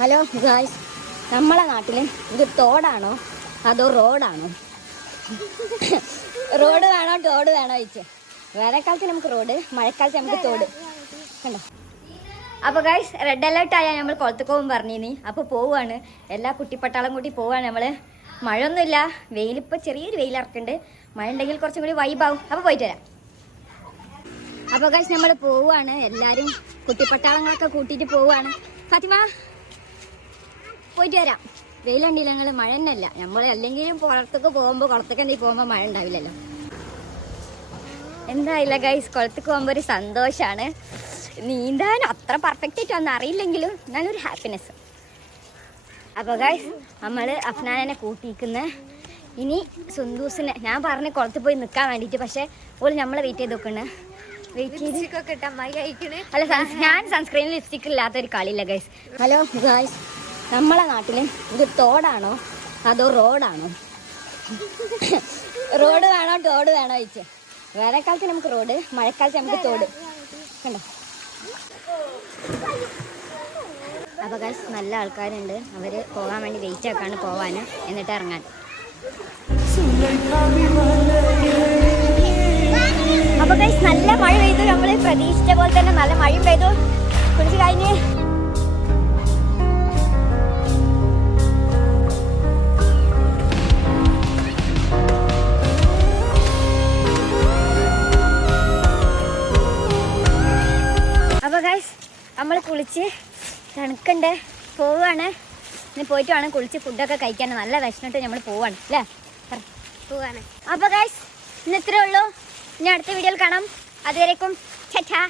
Hello guys, നമ്മളെ നാട്ടിൽ ഇത് തോടാണോ അതോ റോഡാണോ? റോഡ് വേണോ തോട് വേണോ ചോദിച്ചേ. വേനൽക്കാലത്ത് നമുക്ക് റോഡ്, മഴക്കാലത്ത് നമുക്ക് തോട്. കണ്ടോ? അപ്പോൾ ഗായ്സ്, റെഡ് അലേർട്ട് ആയാൽ നമ്മൾ കുളത്തേക്കോവും പറഞ്ഞിനി. അപ്പോൾ പോവുകയാണ്, എല്ലാ കുട്ടിപ്പട്ടാളം കൂട്ടി പോവുകയാണ് നമ്മൾ. മഴയൊന്നുമില്ല, വെയിലിപ്പോൾ ചെറിയൊരു വെയിലിറക്കുന്നുണ്ട്. മഴ ഉണ്ടെങ്കിൽ കുറച്ചും കൂടി വൈബാവും. അപ്പോൾ പോയിട്ട് വരാം. അപ്പോൾ ഗായ്സ്, നമ്മൾ പോവുകയാണ്, എല്ലാവരും കുട്ടിപ്പട്ടാളങ്ങളൊക്കെ കൂട്ടിയിട്ട് പോവുകയാണ്. ഫാത്തിമ, പോയിട്ട് വരാം. വെയിലുണ്ടില്ല, ഞങ്ങൾ മഴ തന്നെ അല്ല. നമ്മൾ അല്ലെങ്കിലും പുറത്തൊക്കെ പോകുമ്പോൾ കുളത്തൊക്കെ എന്തെങ്കിലും പോകുമ്പോൾ മഴ ഉണ്ടാവില്ലല്ലോ. എന്തായില്ല ഗൈസ്, കുളത്തേക്ക് പോകുമ്പോൾ ഒരു സന്തോഷമാണ്. നീന്താൻ അത്ര പെർഫെക്റ്റ് ആയിട്ടൊന്നും അറിയില്ലെങ്കിലും നല്ലൊരു ഹാപ്പിനെസ്. അപ്പോൾ ഗൈസ്, നമ്മൾ അഫ്നാനെ കൂട്ടിയിരിക്കുന്ന ഇനി സുന്ദൂസിനെ ഞാൻ പറഞ്ഞ് കുളത്തിൽ പോയി നിൽക്കാൻ വേണ്ടിയിട്ട്. പക്ഷേ ഓൾ നമ്മളെ വെയിറ്റ് ചെയ്ത് നോക്കണേ. വെയിറ്റ് ചെയ്ത് അല്ല, ഞാൻ സൺസ്ക്രീനിൽ ലിപ്സ്റ്റിക് ഇല്ലാത്തൊരു കളിയില്ല ഗൈസ്. ഹലോ ഗൈസ്, നമ്മളെ നാട്ടിൽ ഇത് തോടാണോ അതോ റോഡാണോ? റോഡ് വേണോ തോട് വേണോ ചോദിച്ചേ. വേനൽക്കാലത്ത് നമുക്ക് റോഡ്, മഴക്കാലത്ത് നമുക്ക് തോട്. കണ്ടോ? അപ്പോൾ ഗൈസ്, നല്ല ആൾക്കാരുണ്ട്, അവർ പോകാൻ വേണ്ടി വെയിറ്റ് ആക്കാണ് പോവാൻ, എന്നിട്ട് ഇറങ്ങാൻ. അപ്പോൾ ഗൈസ്, നല്ല മഴ പെയ്തു. നമ്മൾ പ്രതീക്ഷിച്ച പോലെ തന്നെ നല്ല മഴയും പെയ്തു. കുളിച്ച് കഴിഞ്ഞ് അപ്പോൾ ഗൈസ്, നമ്മൾ കുളിച്ച് തണുക്കണ്ടേ പോവുകയാണ്. ഇനി പോയിട്ട് വേണം കുളിച്ച് ഫുഡൊക്കെ കഴിക്കാൻ. നല്ല വിശന്നിട്ട് നമ്മൾ പോവാണ് അല്ലേ? പോവാണ്. അപ്പോൾ ഗൈസ്, ഇന്ന് ഇത്രേ ഉള്ളൂ. ഇനി അടുത്ത വീഡിയോയിൽ കാണാം. അതുവരേക്കും ടാറ്റാ.